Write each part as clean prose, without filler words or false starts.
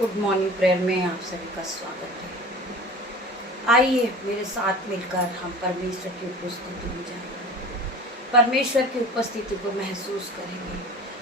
Good morning prayer में आप सभी का स्वागत है। आइए मेरे साथ मिलकर हम परमेश्वर की उपस्थिति में जाएंगे, परमेश्वर की उपस्थिति को महसूस करेंगे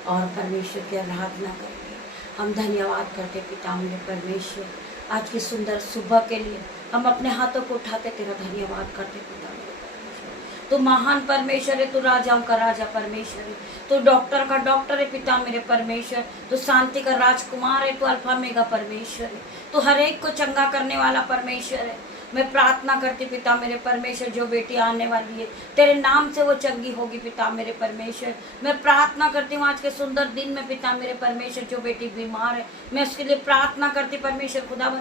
और परमेश्वर की आराधना करेंगे। हम धन्यवाद करते पिता मेरे परमेश्वर, आज की सुंदर सुबह के लिए हम अपने हाथों को उठाते तेरा धन्यवाद करते पिता मेरे परमेश्वर। तू महान परमेश्वर है, तू राजाओं का राजा परमेश्वर है, तू डॉक्टर का डॉक्टर है पिता मेरे परमेश्वर, तू शांति का राजकुमार है, तू अल्फा मेगा परमेश्वर है, तू हर एक को चंगा करने वाला परमेश्वर है। मैं प्रार्थना करती पिता मेरे परमेश्वर, जो बेटी आने वाली है तेरे नाम से वो चंगी होगी पिता मेरे परमेश्वर। मैं प्रार्थना करती हूँ आज के सुंदर दिन में पिता मेरे परमेश्वर, जो बेटी बीमार है मैं उसके लिए प्रार्थना करती परमेश्वर खुदावन।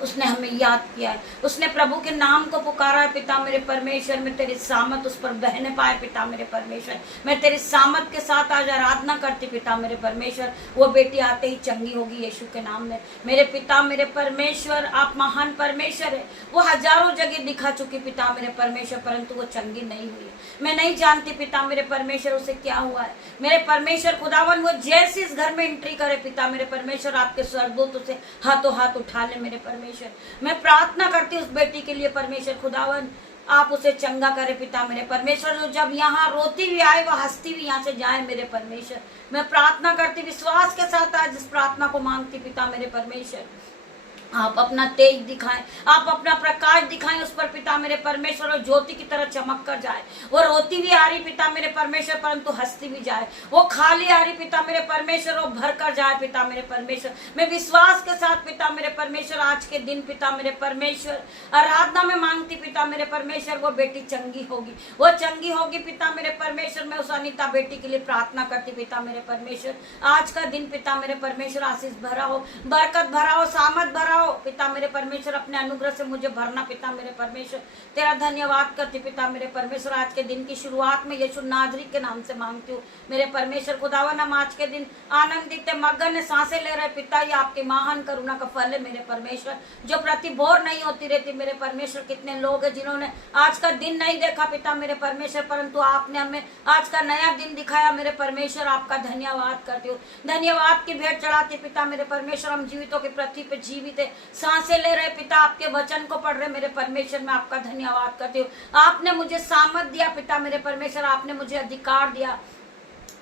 उसने हमें याद किया है, उसने प्रभु के नाम को पुकारा है पिता मेरे परमेश्वर। मैं तेरी सामत उस पर बहने पाए पिता मेरे परमेश्वर। मैं तेरी सामत के साथ आज आराधना करती पिता मेरे परमेश्वर। वो बेटी आते ही चंगी होगी यीशु के नाम में। मेरे पिता मेरे परमेश्वर, आप महान परमेश्वर है। वो हजारों जगह दिखा चुकी पिता मेरे परमेश्वर, परंतु वो चंगी नहीं हुई। मैं नहीं जानती पिता मेरे परमेश्वर उसे क्या हुआ है। मेरे परमेश्वर खुदावन, वो जैसे इस घर में एंट्री करे पिता मेरे परमेश्वर, आपके स्वर्गदूत उसे हाथों हाथ उठा ले मेरे परमेश्वर। मैं प्रार्थना करती हूँ उस बेटी के लिए परमेश्वर खुदावन, आप उसे चंगा करे पिता मेरे परमेश्वर। जो जब यहाँ रोती भी आए वो हंसती भी यहाँ से जाए मेरे परमेश्वर। मैं प्रार्थना करती विश्वास के साथ आज इस प्रार्थना को मांगती पिता मेरे परमेश्वर। आप अपना तेज दिखाएं, आप अपना प्रकाश दिखाएं उस पर पिता मेरे परमेश्वर, और ज्योति की तरह चमक कर जाए। वो रोती भी आ रही पिता मेरे परमेश्वर, परंतु हंसती भी जाए। वो खाली आ रही पिता मेरे परमेश्वर, वो भर कर जाए पिता मेरे परमेश्वर। मैं विश्वास के साथ पिता मेरे परमेश्वर आज के दिन पिता मेरे परमेश्वर आराधना में मांगती पिता मेरे परमेश्वर, वो बेटी चंगी होगी, वो चंगी होगी पिता मेरे परमेश्वर। मैं उस अनिता बेटी के लिए प्रार्थना करती पिता मेरे परमेश्वर। आज का दिन पिता मेरे परमेश्वर आशीष भरा हो, बरकत भरा हो, सामर्थ भरा पिता मेरे परमेश्वर। अपने अनुग्रह से मुझे भरना पिता मेरे परमेश्वर। तेरा धन्यवाद करती पिता मेरे परमेश्वर। आज के दिन की शुरुआत में यीशु नाजरी के नाम से मांगती हूँ मेरे परमेश्वर खुदावन। हम आज के दिन आनंदित मगन सांसें ले रहे पिता, ये आपकी महान करुणा का फल है मेरे परमेश्वर, जो प्रति भोर नहीं होती रहती मेरे परमेश्वर। कितने लोग हैं जिन्होंने आज का दिन नहीं देखा पिता मेरे परमेश्वर, परंतु आपने हमें आज का नया दिन दिखाया मेरे परमेश्वर। आपका धन्यवाद करती हूँ, धन्यवाद की भेंट चढ़ाती पिता मेरे परमेश्वर। हम जीवितों की पृथ्वी पे जीवित है, सांसें ले रहे पिता, आपके वचन को पढ़ रहे मेरे परमेश्वर। मैं आपका धन्यवाद करती हूँ। आपने मुझे सामर्थ दिया पिता मेरे परमेश्वर, आपने मुझे अधिकार दिया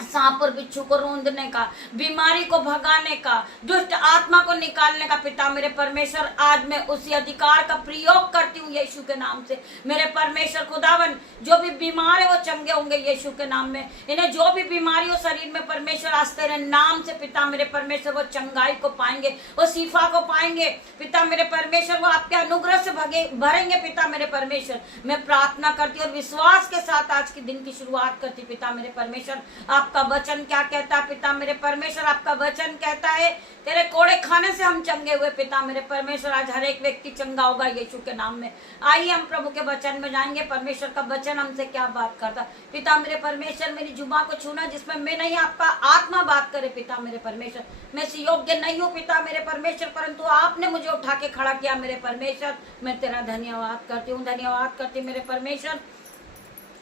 सांप और बिच्छू को रोंदने का, बीमारी को भगाने का, दुष्ट आत्मा को निकालने का पिता मेरे परमेश्वर। आज मैं उसी अधिकार का प्रयोग करती हूँ यीशु के नाम से मेरे परमेश्वर खुदावन। जो भी बीमार है वो चंगे होंगे यीशु के नाम में। इन्हें जो भी बीमारी हो शरीर में परमेश्वर, आज तेरे नाम से पिता मेरे परमेश्वर वो चंगाई को पाएंगे, वो शिफा को पाएंगे पिता मेरे परमेश्वर। वो आपके अनुग्रह से भरेंगे पिता मेरे परमेश्वर। मैं प्रार्थना करती हूँ और विश्वास के साथ आज के दिन की शुरुआत करती पिता मेरे परमेश्वर। आपका वचन क्या कहता है पिता मेरे परमेश्वर? आपका वचन कहता है तेरे कोड़े खाने से हम चंगे हुए पिता मेरे परमेश्वर। आज हर एक व्यक्ति चंगा होगा यीशु के नाम में। आइए हम प्रभु के वचन में जाएंगे। परमेश्वर का वचन हमसे क्या बात करता पिता मेरे परमेश्वर? मेरी जुबान को छूना जिसमें मैं नहीं, आपका आत्मा बात करे पिता मेरे परमेश्वर। मैं इस योग्य नहीं हूँ पिता मेरे परमेश्वर, परंतु आपने मुझे उठा के खड़ा किया मेरे परमेश्वर। मैं तेरा धन्यवाद करती हूँ, धन्यवाद करती मेरे परमेश्वर।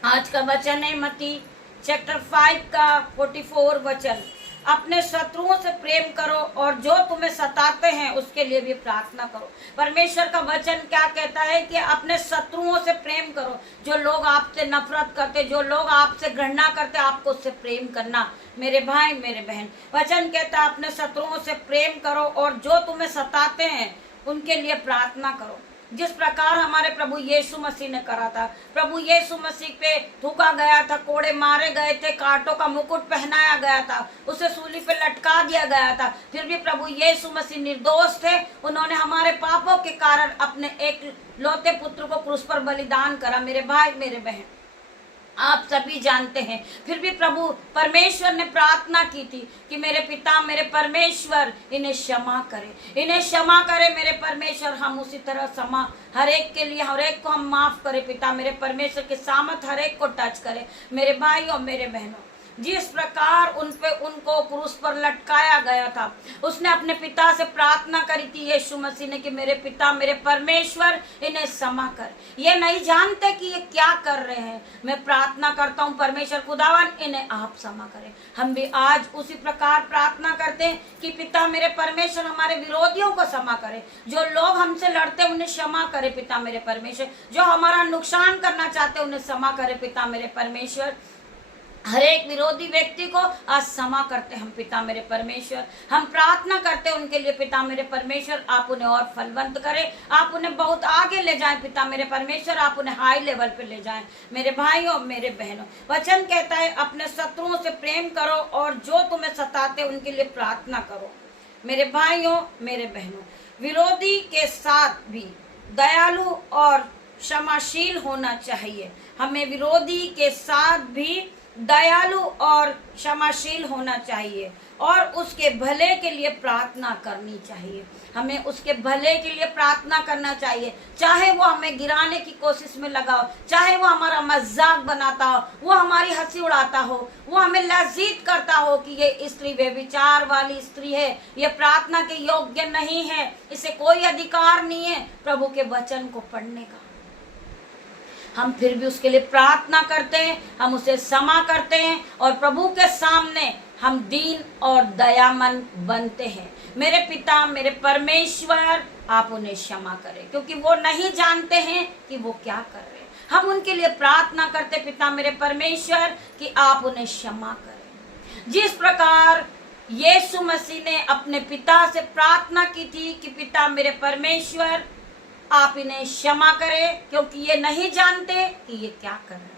आज का वचन है मत्ती चैप्टर 5 का 44 वचन। अपने शत्रुओं से प्रेम करो और जो तुम्हें सताते हैं उसके लिए भी प्रार्थना करो। परमेश्वर का वचन क्या कहता है कि अपने शत्रुओं से प्रेम करो। जो लोग आपसे नफरत करते, जो लोग आपसे घृणा करते, आपको उससे प्रेम करना मेरे भाई मेरे बहन। वचन कहता है अपने शत्रुओं से प्रेम करो और जो तुम्हें सताते हैं उनके लिए प्रार्थना करो। जिस प्रकार हमारे प्रभु यीशु मसीह ने करा था, प्रभु यीशु मसीह पे थूका गया था, कोड़े मारे गए थे, कांटों का मुकुट पहनाया गया था, उसे सूली पे लटका दिया गया था, फिर भी प्रभु यीशु मसीह निर्दोष थे। उन्होंने हमारे पापों के कारण अपने एक लौते पुत्र को क्रूस पर बलिदान करा मेरे भाई मेरे बहन। आप सभी जानते हैं, फिर भी प्रभु परमेश्वर ने प्रार्थना की थी कि मेरे पिता मेरे परमेश्वर इन्हें क्षमा करे, इन्हें क्षमा करे मेरे परमेश्वर। हम उसी तरह क्षमा हर एक के लिए, हर एक को हम माफ करें पिता मेरे परमेश्वर के सामर्थ हर एक को टच करे मेरे भाई और मेरे बहनों। जिस प्रकार उनको क्रूस पर लटकाया गया था, उसने अपने पिता से प्रार्थना करी थी यीशु मसीह ने कि मेरे पिता, मेरे परमेश्वर, इन्हें क्षमा कर, ये नहीं जानते कि ये क्या कर रहे हैं। मैं प्रार्थना करता हूँ परमेश्वर खुदावन, इन्हें आप क्षमा करें। हम भी आज उसी प्रकार प्रार्थना करते हैं कि पिता मेरे परमेश्वर, हमारे विरोधियों को क्षमा करें, जो लोग हमसे लड़ते हैं उन्हें क्षमा करे पिता मेरे परमेश्वर, जो हमारा नुकसान करना चाहते उन्हें क्षमा करे पिता मेरे परमेश्वर। हर एक विरोधी व्यक्ति को आज क्षमा करते हम पिता मेरे परमेश्वर। हम प्रार्थना करते हैं उनके लिए पिता मेरे परमेश्वर, आप उन्हें और फलवंत करें, आप उन्हें बहुत आगे ले जाएं पिता मेरे परमेश्वर, आप उन्हें हाई लेवल पे ले जाएं। मेरे भाइयों, मेरे बहनों, वचन कहता है अपने शत्रुओं से प्रेम करो और जो तुम्हें सताते उनके लिए प्रार्थना करो। मेरे भाइयों, मेरे बहनों, विरोधी के साथ भी दयालु और क्षमाशील होना चाहिए। हमें विरोधी के साथ भी दयालु और क्षमाशील होना चाहिए और उसके भले के लिए प्रार्थना करनी चाहिए। हमें उसके भले के लिए प्रार्थना करना चाहिए, चाहे वो हमें गिराने की कोशिश में लगा हो, चाहे वो हमारा मजाक बनाता हो, वो हमारी हंसी उड़ाता हो, वो हमें लज्जित करता हो कि ये स्त्री व्यभिचार वाली स्त्री है, ये प्रार्थना के योग्य नहीं है, इसे कोई अधिकार नहीं है प्रभु के वचन को पढ़ने का। हम फिर भी उसके लिए प्रार्थना करते हैं, हम उसे क्षमा करते हैं और प्रभु के सामने हम दीन और दयामन बनते हैं। मेरे पिता, मेरे परमेश्वर, आप उन्हें क्षमा करें, क्योंकि वो नहीं जानते हैं कि वो क्या कर रहे हैं। हम उनके लिए प्रार्थना करते पिता मेरे परमेश्वर कि आप उन्हें क्षमा करें। जिस प्रकार यीशु मसीह ने अपने पिता से प्रार्थना की थी कि पिता मेरे परमेश्वर, आप इन्हें क्षमा करें, क्योंकि ये नहीं जानते कि ये क्या कर रहे हैं।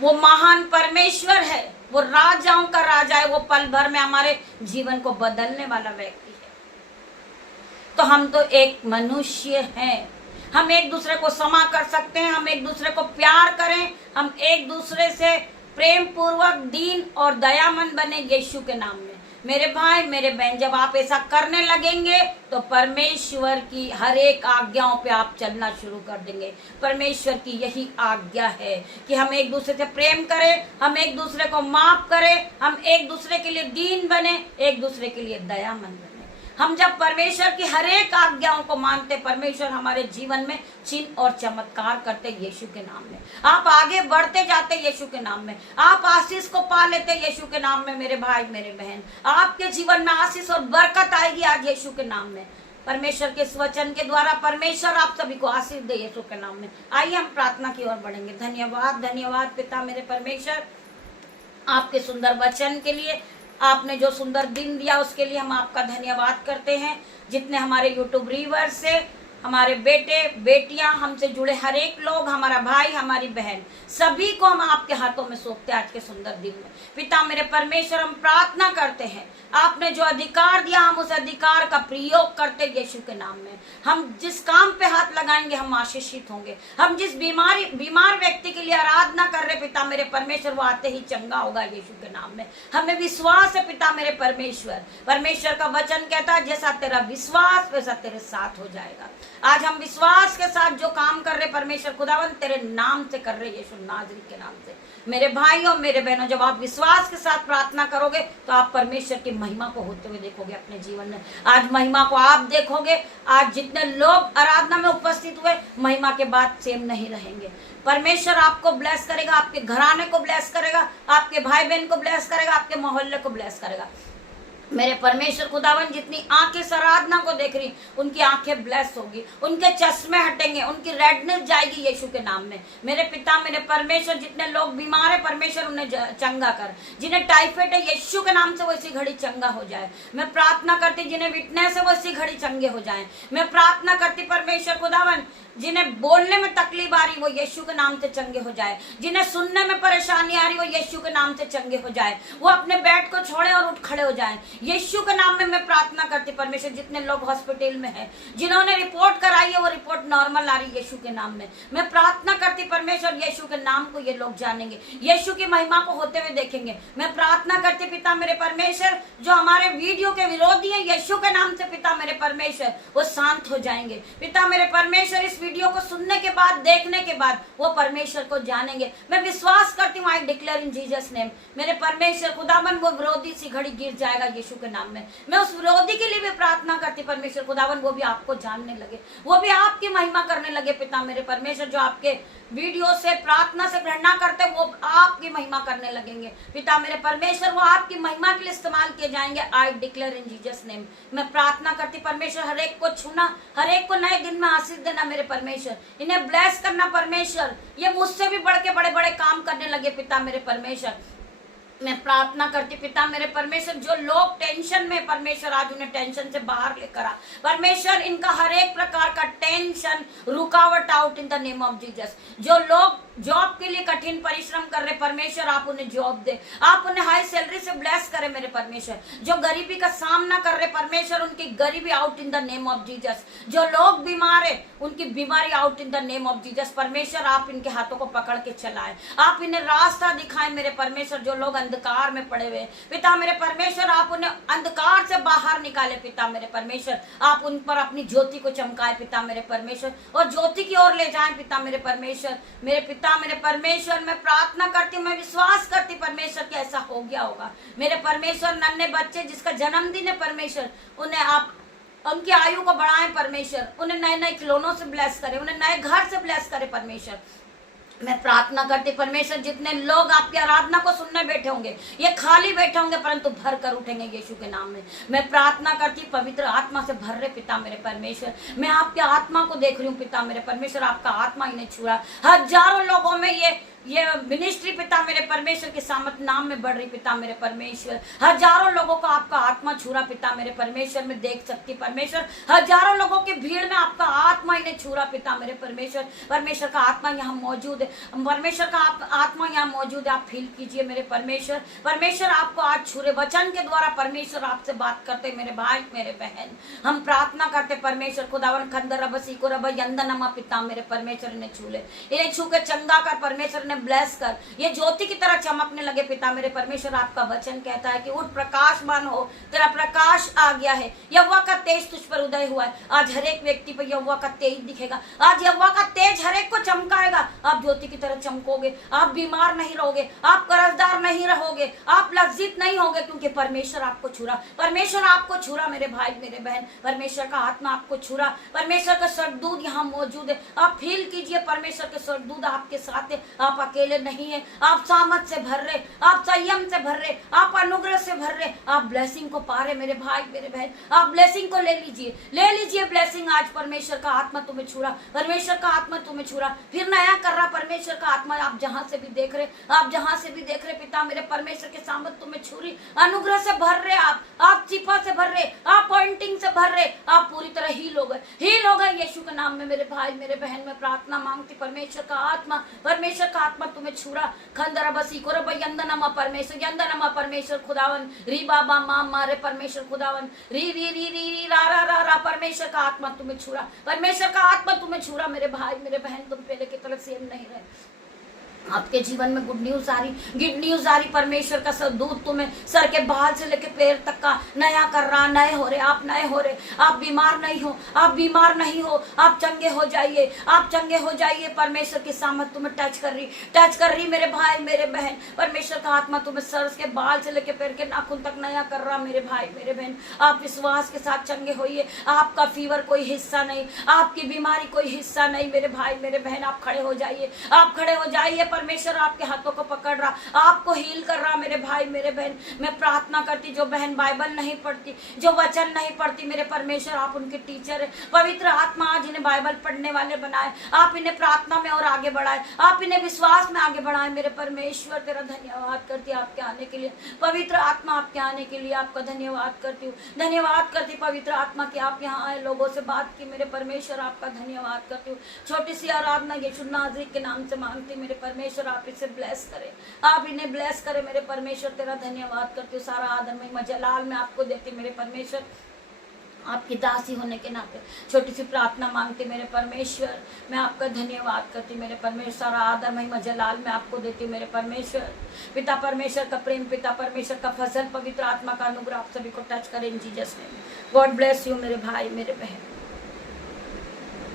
वो महान परमेश्वर है, वो राजाओं का राजा है, वो पल भर में हमारे जीवन को बदलने वाला व्यक्ति है। तो हम तो एक मनुष्य हैं, हम एक दूसरे को क्षमा कर सकते हैं, हम एक दूसरे को प्यार करें, हम एक दूसरे से प्रेम पूर्वक दीन और दयामंद बने यीशु के नाम में। मेरे भाई, मेरे बहन, जब आप ऐसा करने लगेंगे तो परमेश्वर की हर एक आज्ञाओं पे आप चलना शुरू कर देंगे। परमेश्वर की यही आज्ञा है कि हम एक दूसरे से प्रेम करें, हम एक दूसरे को माफ करें, हम एक दूसरे के लिए दीन बने, एक दूसरे के लिए दयामंद बने। हम जब परमेश्वर की हर एक आज्ञाओं को मानते, परमेश्वर हमारे जीवन में चिन्ह और चमत्कार करते यीशु के नाम में। आप आगे बढ़ते जाते यीशु के नाम में, आप आशीष को पा लेते यीशु के नाम में। मेरे भाई, मेरे बहन, आपके जीवन में आशीष और बरकत आएगी आज यीशु के नाम में। परमेश्वर के इस वचन के द्वारा परमेश्वर आप सभी को आशीष दे यीशु के नाम में। आइए हम प्रार्थना की ओर बढ़ेंगे। धन्यवाद, धन्यवाद पिता मेरे परमेश्वर, आपके सुंदर वचन के लिए, आपने जो सुंदर दिन दिया उसके लिए हम आपका धन्यवाद करते हैं। जितने हमारे यूट्यूब व्यूअर्स से, हमारे बेटे बेटियां, हमसे जुड़े हर एक लोग, हमारा भाई, हमारी बहन, सभी को हम आपके हाथों में सौंपते आज के सुंदर दिन में। पिता मेरे परमेश्वर, हम प्रार्थना करते हैं, आपने जो अधिकार दिया हम उस अधिकार का प्रयोग करते यीशु के नाम में। हम जिस काम पे हाथ लगाएंगे हम आशीषित होंगे। हम जिस बीमार व्यक्ति के लिए आराधना कर रहे पिता मेरे परमेश्वर, वो आते ही चंगा होगा यीशु के नाम में। हमें विश्वास है पिता मेरे परमेश्वर, परमेश्वर का वचन कहता है जैसा तेरा विश्वास वैसा तेरे साथ हो जाएगा। आज हम विश्वास के साथ जो काम कर रहे परमेश्वर खुदावन तेरे नाम से कर रहे, यीशु नाज़री के नाम से। मेरे भाइयों, मेरे बहनों, जब आप विश्वास के साथ प्रार्थना करोगे तो आप परमेश्वर की महिमा को होते हुए देखोगे अपने जीवन में। आज महिमा को आप देखोगे। आज जितने लोग आराधना में उपस्थित हुए, महिमा के बाद सेम नहीं रहेंगे। परमेश्वर आपको ब्लेस करेगा, आपके घराने को ब्लेस करेगा, आपके भाई बहन को ब्लेस करेगा, आपके मोहल्ले को ब्लेस करेगा। मेरे परमेश्वर खुदावन, जितनी आंखें इस आराधना को देख रही, उनकी आंखें ब्लेस होगी, उनके चश्मे हटेंगे, उनकी रेडनेस जाएगी यीशु के नाम में। मेरे पिता मेरे परमेश्वर, जितने लोग बीमार है परमेश्वर उन्हें चंगा कर, जिन्हें टाइफाइड है यीशु के नाम से वो इसी घड़ी चंगा हो जाए। मैं प्रार्थना करती जिन्हें विटनेस है वो इसी घड़ी चंगे हो जाए। मैं प्रार्थना करती परमेश्वर खुदावन, जिन्हें बोलने में तकलीफ आ रही वो यीशु के नाम से चंगे हो जाए, जिन्हें सुनने में परेशानी आ रही वो यीशु के नाम से चंगे हो जाए। वो अपने बेड को छोड़े और उठ खड़े हो जाएं। यीशु के नाम में मैं प्रार्थना करती परमेश्वर, जितने लोग हॉस्पिटल में हैं, जिन्होंने रिपोर्ट कराई है वो रिपोर्ट नॉर्मल आ रही है, यीशु के नाम में मैं प्रार्थना करती परमेश्वर, यीशु के नाम को ये लोग जानेंगे, यीशु की महिमा को होते हुए देखेंगे। मैं प्रार्थना करती पिता मेरे परमेश्वर, जो हमारे वीडियो के विरोधी हैं, यीशु के नाम से पिता मेरे परमेश्वर वो शांत हो जाएंगे। पिता मेरे परमेश्वर, इस वीडियो को सुनने के बाद, देखने के बाद वो परमेश्वर को जानेंगे। मैं विश्वास करती हूँ, I declare in Jesus name, मेरे परमेश्वर खुदावन वो विरोधी सी घड़ी गिर जाएगा यीशु के नाम में। मैं उस विरोधी के लिए भी प्रार्थना करती परमेश्वर खुदावन, वो भी आपको जानने लगे, वो भी आपकी महिमा करने लगे। पिता मेरे परमेश्वर, जो आपके वीडियो से, प्रार्थना से प्रेरणा करते वो आपकी महिमा करने लगेंगे। पिता मेरे परमेश्वर, वो आपकी महिमा के लिए इस्तेमाल किए जाएंगे। I declare in Jesus name, मैं प्रार्थना करती परमेश्वर, हर एक को छूना, हर एक को नए दिन में आशीष देना मेरे परमेश्वर, इन्हें ब्लेस करना परमेश्वर, ये मुझसे भी बढ़ के बड़े बड़े काम करने लगे। पिता मेरे परमेश्वर, मैं प्रार्थना करती पिता मेरे परमेश्वर, जो लोग टेंशन में परमेश्वर, आज उन्हें टेंशन से बाहर लेकर आ परमेश्वर, इनका हर एक प्रकार का टेंशन रुकावट out in the name of Jesus. जो लोग जॉब के लिए कठिन परिश्रम कर रहे परमेश्वर, आप उन्हें जॉब दे, आप उन्हें हाई सैलरी से ब्लेस करें मेरे परमेश्वर। जो गरीबी का सामना कर रहे परमेश्वर, उनकी गरीबी out in the name of Jesus. जो लोग बीमार है, उनकी बीमारी out in the name of Jesus. परमेश्वर, आप इनके हाथों को पकड़ के चलाएं, आप इन्हें रास्ता दिखाएं मेरे परमेश्वर। जो लोग अंधकार में पड़े हुए पिता मेरे परमेश्वर, आप उन्हें अंधकार से बाहर निकाले। पिता मेरे परमेश्वर, आप उन पर अपनी ज्योति को चमकाए पिता मेरे परमेश्वर, और ज्योति की ओर ले जाएं पिता मेरे परमेश्वर। मेरे पिता मेरे परमेश्वर, मैं प्रार्थना करती हूँ, मैं विश्वास करती परमेश्वर कि ऐसा हो गया होगा। मेरे परमेश्वर, नन्हे बच्चे जिसका जन्मदिन है परमेश्वर, उन्हें आप उनकी आयु को बढ़ाएं परमेश्वर, उन्हें नए नए खिलौनों से ब्लेस करें, उन्हें नए घर से ब्लेस करें परमेश्वर। मैं प्रार्थना करती परमेश्वर, जितने लोग आपकी आराधना को सुनने बैठे होंगे, ये खाली बैठे होंगे परंतु भर कर उठेंगे यीशु के नाम में। मैं प्रार्थना करती पवित्र आत्मा से भर रहे पिता मेरे परमेश्वर, मैं आपकी आत्मा को देख रही हूँ पिता मेरे परमेश्वर, आपका आत्मा इन्हें छू रहा। हजारों लोगों में ये मिनिस्ट्री पिता मेरे परमेश्वर के सामत नाम में बढ़ रही पिता मेरे परमेश्वर। हजारों लोगों को आपका आत्मा छूरा पिता मेरे परमेश्वर, में देख सकती परमेश्वर। हजारों लोगों की भीड़ में आपका आत्मा इन्हें छूरा पिता मेरे परमेश्वर। परमेश्वर का आत्मा यहाँ मौजूद है, परमेश्वर का आत्मा यहाँ मौजूद है, आप फील कीजिए मेरे परमेश्वर। परमेश्वर आपको आज छूरे, वचन के द्वारा परमेश्वर आपसे बात करते मेरे भाई मेरे बहन। हम प्रार्थना करते परमेश्वर खुदावन, खंदर रब सीको रब यंदनमा पिता मेरे परमेश्वर, इन्हें छू ले, इन्हें छू के चंगा कर परमेश्वर, ने ब्लेस कर, ये ज्योति की तरह चमकने लगे पिता मेरे परमेश्वर। आपका वचन कहता है कि उठ प्रकाशमान हो, तेरा प्रकाश आ गया है, यहोवा का तेज तुझ पर उदय हुआ है। आज हर एक व्यक्ति पर यहोवा का तेज दिखेगा, आज यहोवा का तेज हर एक को चमकाएगा। आप ज्योति की तरह चमकोगे, आप बीमार नहीं रहोगे, आप कर्जदार नहीं रहोगे, आप लज्जित नहीं होगे, क्योंकि परमेश्वर आपको छुरा, परमेश्वर आपको छुरा मेरे भाई मेरे बहन। परमेश्वर का आत्मा आपको छुरा, परमेश्वर का स्वर्गदूत यहाँ मौजूद है। आप फील कीजिए परमेश्वर के स्वर्गदूत आपके साथ है, आप अकेले नहीं है, आप सामर्थ से भर रहे, आप संयम से भर रहे, आप अनुग्रह से भर रहे, आप ब्लेसिंग को पा रहे मेरे भाई मेरे बहन। आप ब्लेसिंग को ले लीजिए ब्लेसिंग। आज परमेश्वर का आत्मा तुम्हें छुरा, परमेश्वर का आत्मा तुम्हें छुरा, फिर नया कर रहा परमेश्वर का आत्मा। आप जहां से भी देख रहे, आप जहां से भी देख रहे पिता मेरे परमेश्वर के सामर्थ तुम्हें छुरी, अनुग्रह से भर रहे, आप चिपा से भर रहे, आप पॉइंटिंग से भर रहे, आप पूरी तरह हील हो गए यीशु के नाम में मेरे भाई मेरे बहन। में प्रार्थना मांगती परमेश्वर का आत्मा, परमेश्वर का आत्मा तुम्हें छुरा, खंदरा बसी को रब यंदनमा परमेश्वर, यंदनमा परमेश्वर खुदावन, री बाबा माम मारे परमेश्वर खुदावन, री री री री री रा रा रा रा, परमेश्वर का आत्मा तुम्हें छुरा, परमेश्वर का आत्मा तुम्हें छुरा मेरे भाई मेरे बहन। तुम पहले की तरह सेम नहीं रहे, आपके जीवन में गुड न्यूज आ रही। परमेश्वर का दूत तुम्हें सर के बाल से लेकर पैर तक का नया कर रहा, नए हो रहे, आप नए हो रहे, आप बीमार नहीं हो, आप बीमार नहीं हो, आप चंगे हो जाइए, आप चंगे हो जाइए। परमेश्वर की सामर्थ तुम्हें टच कर रही मेरे भाई मेरे बहन। परमेश्वर का आत्मा तुम्हें सर के बाल से लेकर पैर के नाखून तक नया कर रहा मेरे भाई मेरे बहन। आप विश्वास के साथ चंगे होइए, आपका फीवर कोई हिस्सा नहीं, आपकी बीमारी कोई हिस्सा नहीं मेरे भाई मेरे बहन। आप खड़े हो जाइए, आप खड़े हो जाइए। परमेश्वर आपके हाथों को पकड़ रहा, आपको हील कर रहा मेरे भाई मेरे बहन। मैं प्रार्थना करती, जो बहन बाइबल नहीं पढ़ती, जो वचन नहीं पढ़ती, मेरे परमेश्वर आप उनके टीचर है। पवित्र आत्मा आज इन्हें बाइबल पढ़ने वाले बनाए, आप इन्हें प्रार्थना में और आगे बढ़ाए, आप इन्हें विश्वास में आगे बढ़ाए मेरे परमेश्वर। तेरा धन्यवाद करती आपके आने के लिए, पवित्र आत्मा आपके आने के लिए आपका धन्यवाद करती हूँ। धन्यवाद करती पवित्र आत्मा की आप यहाँ आए, लोगों से बात की मेरे परमेश्वर, आपका धन्यवाद करती हूँ। छोटी सी आराधना यीशु नाज़री के नाम से मांगती मेरे परमेश्वर। परमेश्वर आप इसे ब्लेस करें, आप इन्हें ब्लेस करें मेरे परमेश्वर। तेरा धन्यवाद करती हूँ, सारा आदर महिमा जलाल मैं आपको देती मेरे परमेश्वर। आपकी दासी होने के नाते छोटी सी प्रार्थना मांगती मेरे परमेश्वर, मैं आपका धन्यवाद करती मेरे परमेश्वर। सारा आदर महिमा जलाल मैं आपको देती हूँ मेरे परमेश्वर। पिता परमेश्वर का प्रेम, पिता परमेश्वर का फजल, पवित्र आत्मा का अनुग्रह आप सभी को टच करें इन Jesus name. God bless you मेरे भाई मेरे बहन।